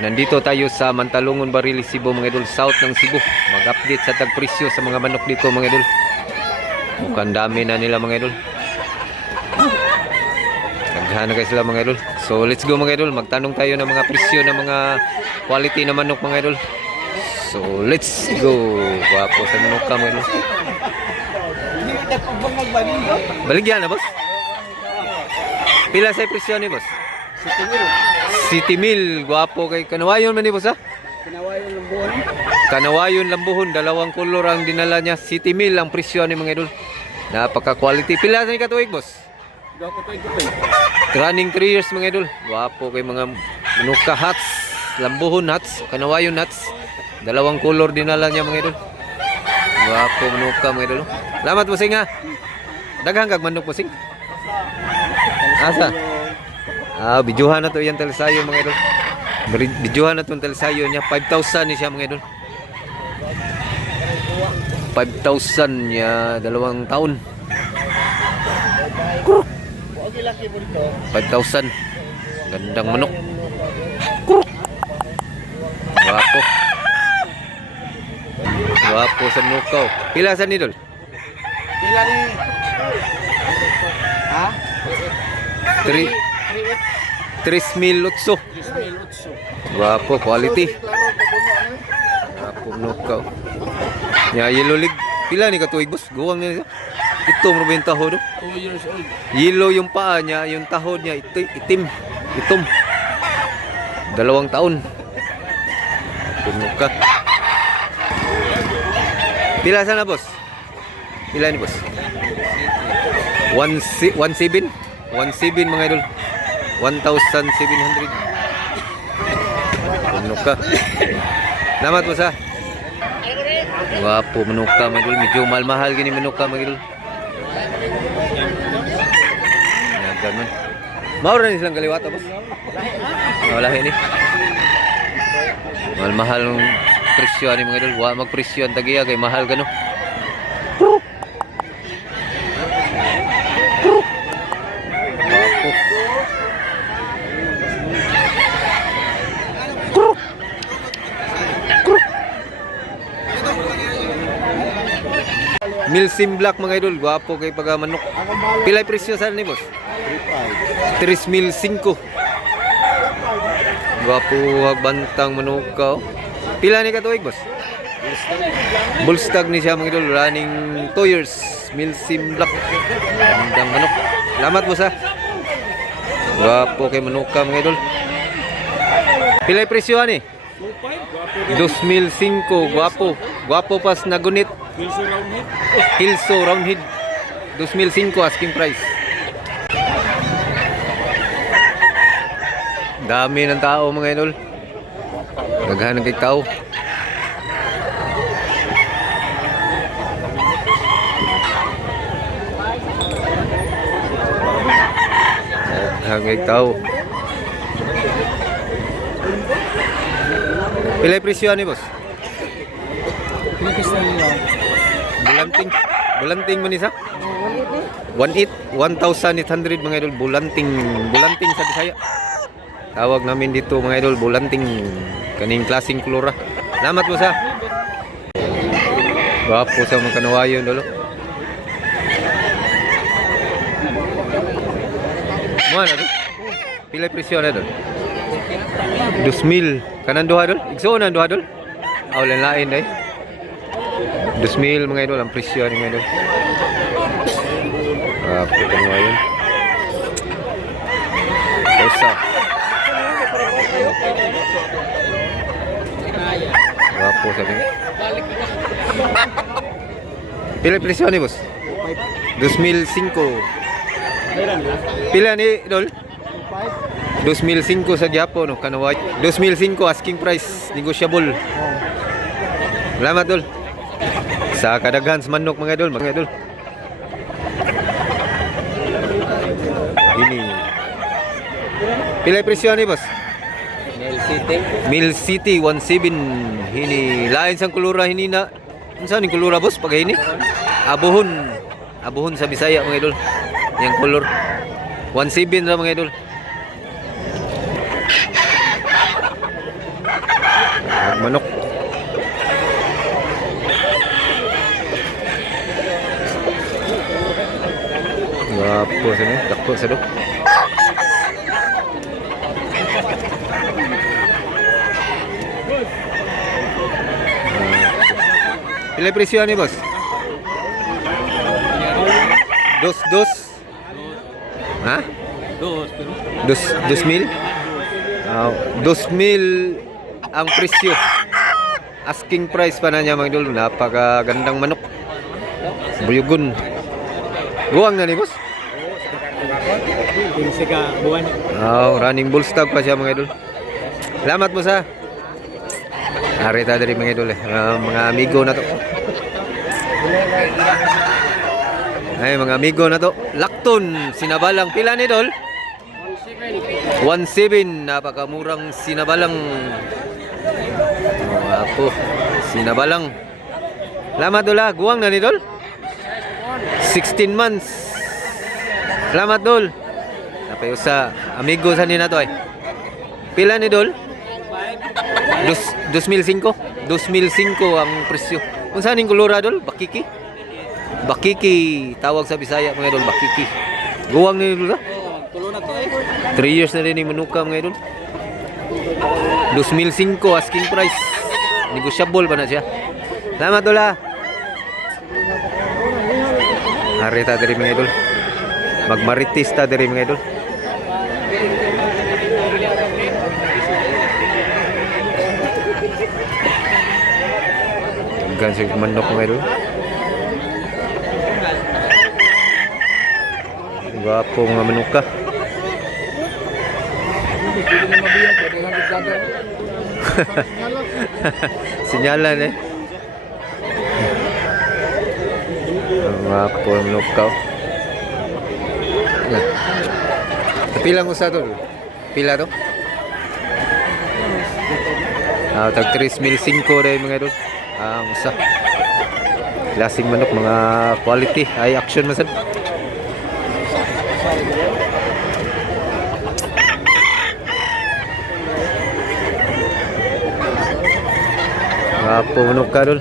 Nandito tayo sa Mantalungon, Barili, Cebu mga idol, south ng Cebu. Mag-update sa tagpresyo sa mga manok dito mga idol. Mukhang dami na nila mga idol. Naghahanap kayo sila mga idol. So let's go mga idol, magtanong tayo ng mga presyo ng mga quality na manok mga idol. So let's go. Wapo sa manok ka mga idol. Baligyan na boss. Pila sa presyo ni boss? City Mill, guwapo kay Kanawayon man ni boss ha? Kanawayon Lambuhon. Kanawayon Lambuhon, dalawang kolor ang dinala niya. City Mill ang presyo ni mga idol. Napaka quality. Pila sa ni katuig boss? Running 3 years mga idol. Guwapo kay mga manuka hats, Lambuhon hats, Kanawayon hats. Dalawang kolor dinala niya mga idol. Guwapo manuka mga idol. Salamat bossing ha. Daghang kag manok bossing. Asa? Bidyuhan na to yan telesayo mga idol. Bidyuhan na to telesayo niya. 5,000 ni siya mga idol. 5,000 niya, 2 taon. 5,000. Gandang manok. Guwapo. Guwapo sa nukaw. Pila sa idol? Pila ni? Ha? 3,800. Guwapo, quality. Guwapo nukaw. Ya, yellow leg. Pila ni katuig boss? Guwang niya siya. Ito mo ba yung tahod? 2 years old. Yellow yung paa niya, yung tahod niya, itim. Itom. 2 taon. Punuka. Pila sana boss? Pila ni boss? 1,700 mga idol. 1,700. Punuka. Salamat boss ha. Wapo manuka mga idol. Medyo mahal gini manuka mga idol. Yagan man. Maura na silang kaliwata boss. Wala ini. Mahal ng presyo ni mga idol. Wa magpresyo ang tagiya kay mahal gano. Wapo. Milsim Black mga idol, guwapo kay pag manok. Pilay presyo sa ni boss? 3,500. Guwapo bantang manok ka. Pila ni katuig boss? Bullstag ni siya mga idol, running 2 years. Milsim Black. Bantang manok. Salamat boss ha. Guwapo kay manok ka mga idol. Pilay presyo ani? 2,500. Guwapo. Guwapo pas nagunit. Hilso Roundhead 2,500 asking price. Dami ng tao mga idol. Naghahanap kay tao. Naghahanap kay tao. Pilay presyo ni boss? Bulanting man isa? 1,800 mga idol. Bulanting sa Bisaya. Tawag namin dito mga idol, bulanting. Kaning klaseng klora. Salamat mo sa. Guwapo sa mga Kanawayon dolo. Mo na to? Pila presyo na dol? 2,000. Kanan duha dol? Igso na duha dol? Aw lain dai. 2,000 mga idol ang presyo ni mga idol. Pwede mo yun. Isa. Wapo sabi nga. Pila presyo ni boss? 2,500. Pila ni idol? 2,500 sa Japo no, Kanaway. 2,500 asking price, negotiable. Salamat dol. Sa kadaghan sa manok mga idol, Ini. Pilay presyo ni boss? Mill City 17. Hini lain sang kulura hini na. Unsa ning kulura boss pag hini? Abuhon sa Bisaya mga idol. Yang color 17 ra mga idol. manok. Wapo sa ni, dako sa do. Pila presyo ni boss? Dos. Ha? Dos mil? 2,000 ang presyo. Asking price pa na niya mga idol. Napakagandang manok. Buyugon. Buwang na ni boss? Running bull stag pa siya mga idol. Salamat mo sa arita dari mga idol mga amigo na to. Ay mga amigo na to. Lakton, sinabalang pila ni idol? 1.7, napakamurang sinabalang. Apo, sinabalang. Salamat dol ha, guwang na ni dol. 16 months. Salamat dol. Napayo sa amigo sa nina to ay. Pila ni dol? 2005. 2005 ang presyo. Kung saan yung kulura dol? Bakiki. Bakiki, tawag sa Bisaya mga idol, bakiki. Guwang ni dol ha? 3 years na rin yung manuka mga idol. 2005 asking price. Negotiable pa na siya. Salamat dol ha. Harita dari mga idol. Magmaritis ta dari mga idol. Gan sa manok mga idol. Gwapo mga manuka. Sinyalan eh. Gwapo mga manuka. Pila mo sa to? Pila to? Tag 3,500 rin mga idol. Usa. Klaseng manok, mga quality, high action masad. Gwapo manok ka dol.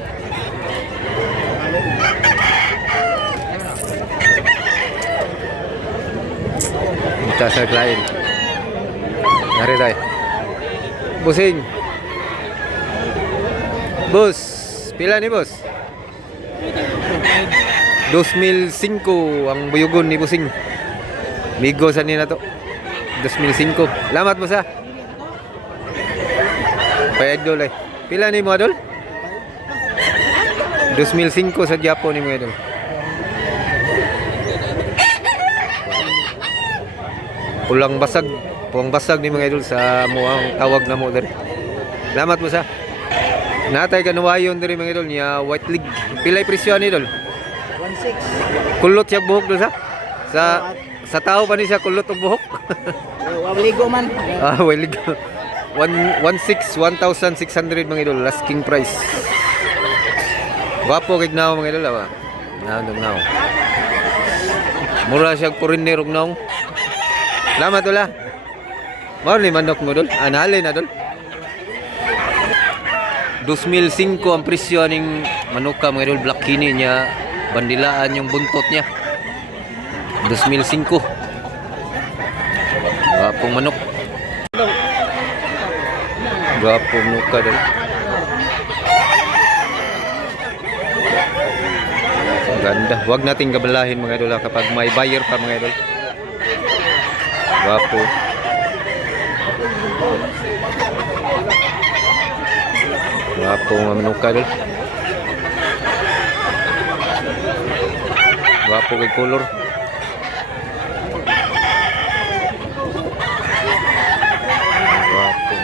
Kita sa klien. Nari tayo. Busing. Bus. Pila ni boss? 2005 ang buyugon ni Busing. Migo sa nila to. 2005. Salamat mo sa. Payag dol ay. Pila ni mo adol? 2005 sa Japon ni mo idol. Pulang basag ni mga idol sa muang tawag na mo diri. Salamat mo sa. Natay kanuwayon diri mga idol niya white leg. Pilay presyo ni idol? 1.6. Kulot siya buhok dol sa tao pa ni siya kulot og buhok. Waligo man. White leg. 1,600 mga idol, asking price. Gwapo kay naw mga idol ba? Naw. Mura siya foreigner og naw. Salamat wala. Mao ni manok mo dol. Analin na dol. 2005 ang presyo ning manuka mga idol, black kini niya, bandilaan yung buntot niya. 2005. Gwapong manok. Gwapong manuka dol. Ganda. Huwag nating gabalahin mga idol kapag may buyer pa mga idol. Gwapo. Gwapo mga manuka dol. Gwapo kay color. Gwapo.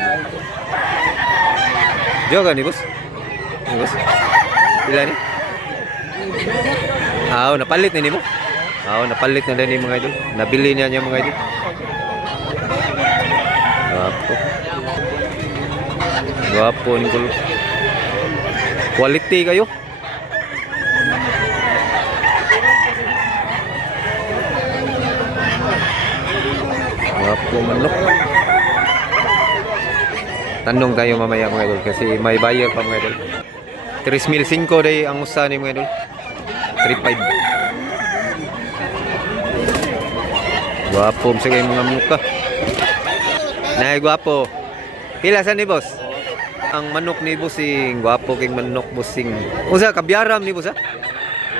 Joga ni boss. Ni boss. Pila ni? Napalit na ni mo. Napalit na din ni mga idol. Nabili niya mga idol. Gwapo. Gwapo ni color. Quality kayo. Gwapo manok. Tanong tayo mamaya mga idol kasi may buyer pa mga idol. 3,500 day ang usa ni mga idol. 3,500. Gwapo sa kayo mga muka. Nay gwapo. Pila sa ni boss? Ang manok ni bossing, gwapo king manok bossing. Unsa kabyaram ni boss ha?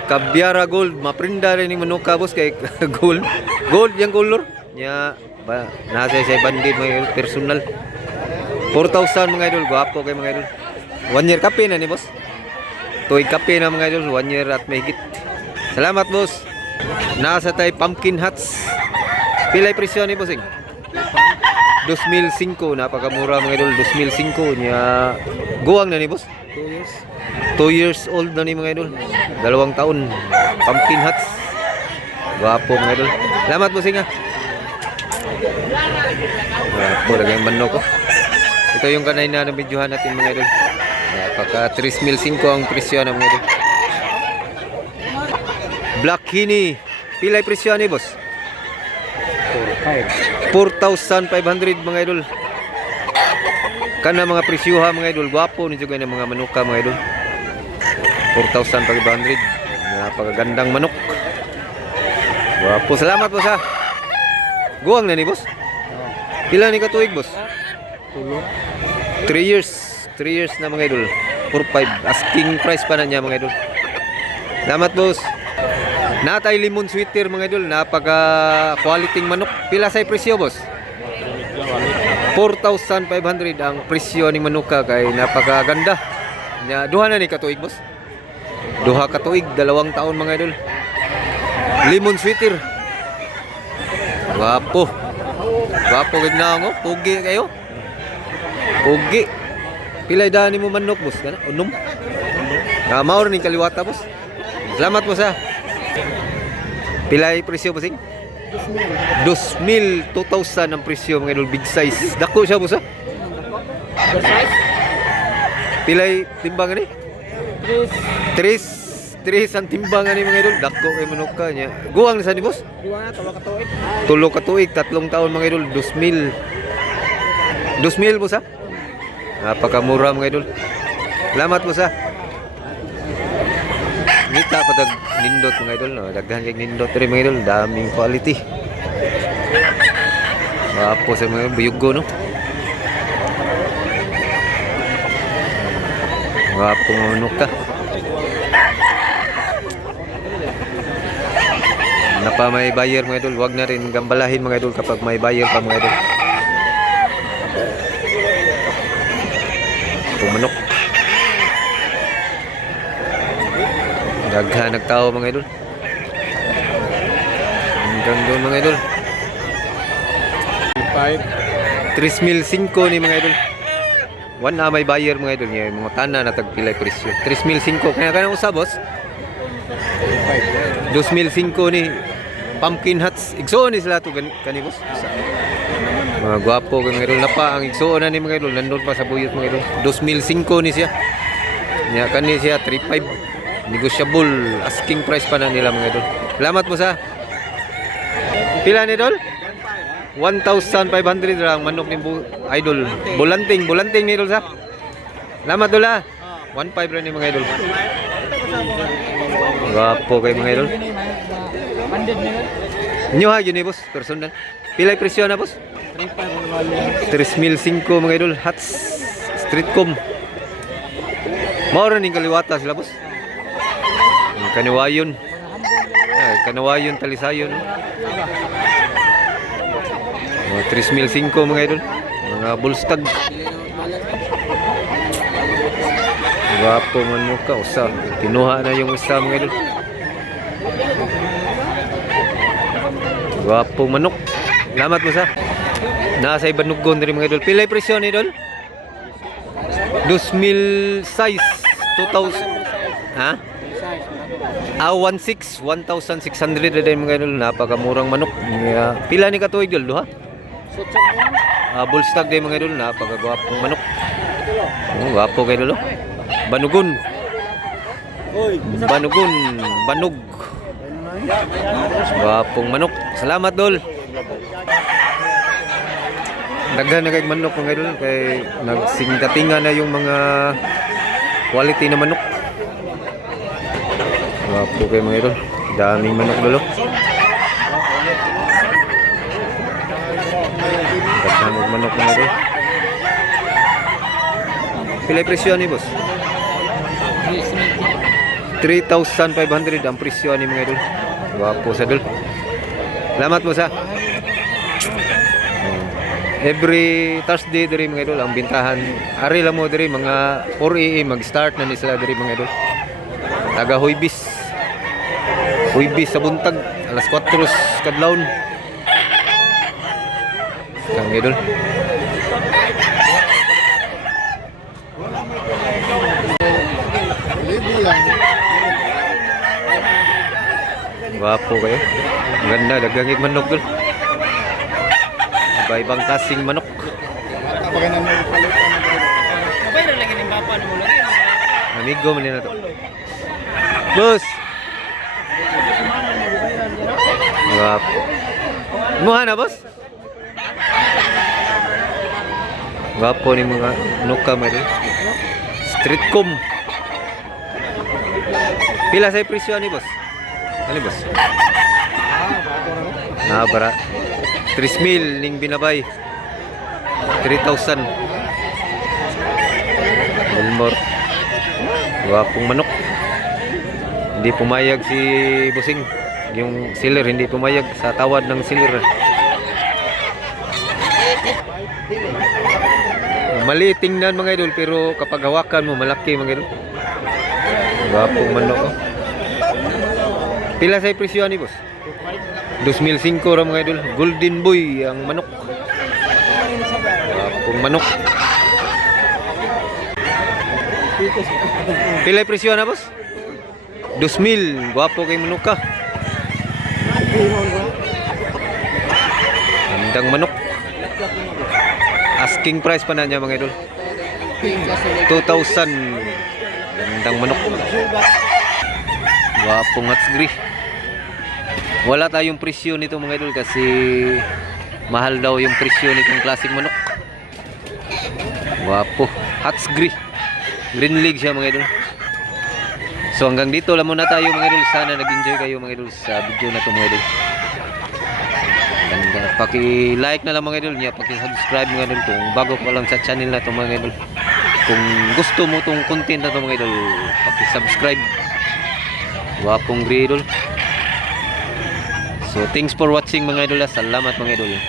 Kabyara gold, maprinda rin ni manok ka boss kay gold. Gold yang color. Nya ba nasa say bandid mga idol, personal. 4,000 mga idol, gwapo kay mga idol. 1 year kape na ni boss. Tuig kape na mga idol, 1 year at mahigit. Salamat boss. Nasa tay pumpkin hats. Pilay presyo ni bossing? 2,500, napakamura mga idol, 2,500 nya. Guwang na ni boss? 2 years. 2 years old na ni mga idol. 2 taon. Pumpkin hats. Gwapo mga idol. Salamat bossing ha. Gwapo lagi ang manok ko. Ito yung kanay na nabidyohan natin mga idol. Napaka 3,500 ang presyo na mga idol. Black Hini. Pilay presyo ni boss? 4,500 mga idol. Kana mga presyoha mga idol. Gwapo ni juga ng mga manuka mga idol. 4,500. Napakagandang manok. Gwapo. Salamat boss ha. Guwang na ni boss? Pila ni katuig boss? 3 years. 3 years na mga idol. 4,500. Asking price pa na niya mga idol. Salamat boss. Natay limon sweater mga idol. Napaka quality manok. Pila sa presyo boss? 4,500 ang presyo ni manuka kay napakaganda. Nya duha na ni katuig boss. Duha katuig, 2 taon mga idol. Limon sweater. Gwapo. Gwapo gid na ngo. Pugi kayo. Pugi. Pilay daan mo manok boss kana? Unom. Maor ni kaliwata boss. Salamat boss ha. Pilay presyo bossing? 2,000, 2,000 ang presyo mga idol, big size. Dako siya boss ha. The size? Pilay timbangan ni? 3 ang timbangan ni mga idol. Dako kay manuka niya. Guwang na sa ni boss? Diwa na, tawa ka tuig. Tulo ka tuig, 3 taon mga idol, 2,000. 2,000 boss ha. Napakamura mga idol. Salamat boss ha. Ngita patag nindot mga idol, no? Daghan kay nindot rin mga idol, daming quality. Wapo sa mga buyugo no. Wapo manok ka. Napa may buyer mga idol, wag na rin gambalahin mga idol kapag may buyer pa mga idol. Pumanok. Daghan nagtao mga idol. Hanggang doon mga idol. 3,500 ni mga idol. 1 na may buyer mga idol niya. Mga tana na tagpilay presyo. 3,500. Kaya kanang usa boss? 2,500 ni pumpkin hats. Igsoon ni sila ito kani boss. Mga gwapo mga idol. Napa ang igsoon na ni mga idol. Nandun pa sa buyot mga idol. 2,500 ni siya. Niya kani siya 3,500. Negotiable. Asking price pa na nila mga idol. Salamat mo sa. Pila ni idol? 1,500 lang manok ni idol. Bulanting ni idol sa. Salamat dola. 1,500 rin ni mga idol. Gwapo kay mga idol. Inyo ha, yun eh boss. Personal. Pila presyo na boss? 3,500 mga idol. Hats. Streetcom. Maura ning kaliwata sila boss. Kanawayon. Kanawayon talisayon. 3,500 mga idol. Mga bullstag. Gwapo man mo ka. Usa. Kinuha na yung usa mga idol. Gwapo manok. Salamat mo sa. Nasa Ibanugon rin mga idol. Pilay presyo ni idol? 2,000 size. 2,000. Ha? 1,600 rin mga idol. Napakamurang manok. Pila ni katuig idol? Duha? Bullstag din mga idol. Napakagwapong manok. Gwapo kayo idol. Banugon. Banog. Gwapong manok. Salamat dol. Daghan na kay manok mga idol kay nagsingdatinga na yung mga quality na manok. Wapo kay mga idol. Daming manok dalo. Daghan ng manok mga idol. Pila presyo ni boss? 3,500 ang presyo ni mga idol. Wapo sa dol. Salamat mo sa. Every Thursday diri mga idol ang bintahan. Ari lang mo diri mga 4 AM mag-start na ni sila diri mga idol. Taga Huybis. Huybis sa buntag alas 4 kadlawon. Kang idol. Wapo kayo. Ang ganda dagang manok dol. Iba-ibang klaseng manok. Kapag na mo palit. Kapay na lagi ng bapa mo lagi. Amigo man na to. Boss. Wapo. Muha na boss. Wapo ni mga nuka mo dito. Street com. Pila sa presyo ni boss? Ano boss? Bara 3,000 ning binabay. 3,000. Wilmore. Wapong manok. Hindi pumayag si Busing. Yung seller hindi pumayag sa tawad ng seller. Mali tingnan mga idol pero kapag hawakan mo malaki mga idol. Wapong manok. Oh. Pila sa presyo ni boss? 2,500 ra mga idol. Golden boy ang manok. Wapong manok. Pila presyo na boss? 2,000. Guwapo kay manok ka. Andang manok. Asking price pa na niya mga idol. 2,000. Andang manok. Guwapong hatsgri. Wala tayong presyo nito mga idol kasi mahal daw yung presyo nitong klaseng manok. Wapo, hatsgri. Green leg siya mga idol. So hanggang dito lang muna tayo mga idol. Sana nag-enjoy kayo mga idol sa video na to mga idol. Ganda. Paki-like na lang mga idol niya, paki-subscribe mga idol kung bago pa lang sa channel na to mga idol. Kung gusto mo tong content na to mga idol, paki-subscribe. Wapong idol. So thanks for watching mga idol. Salamat mga idol.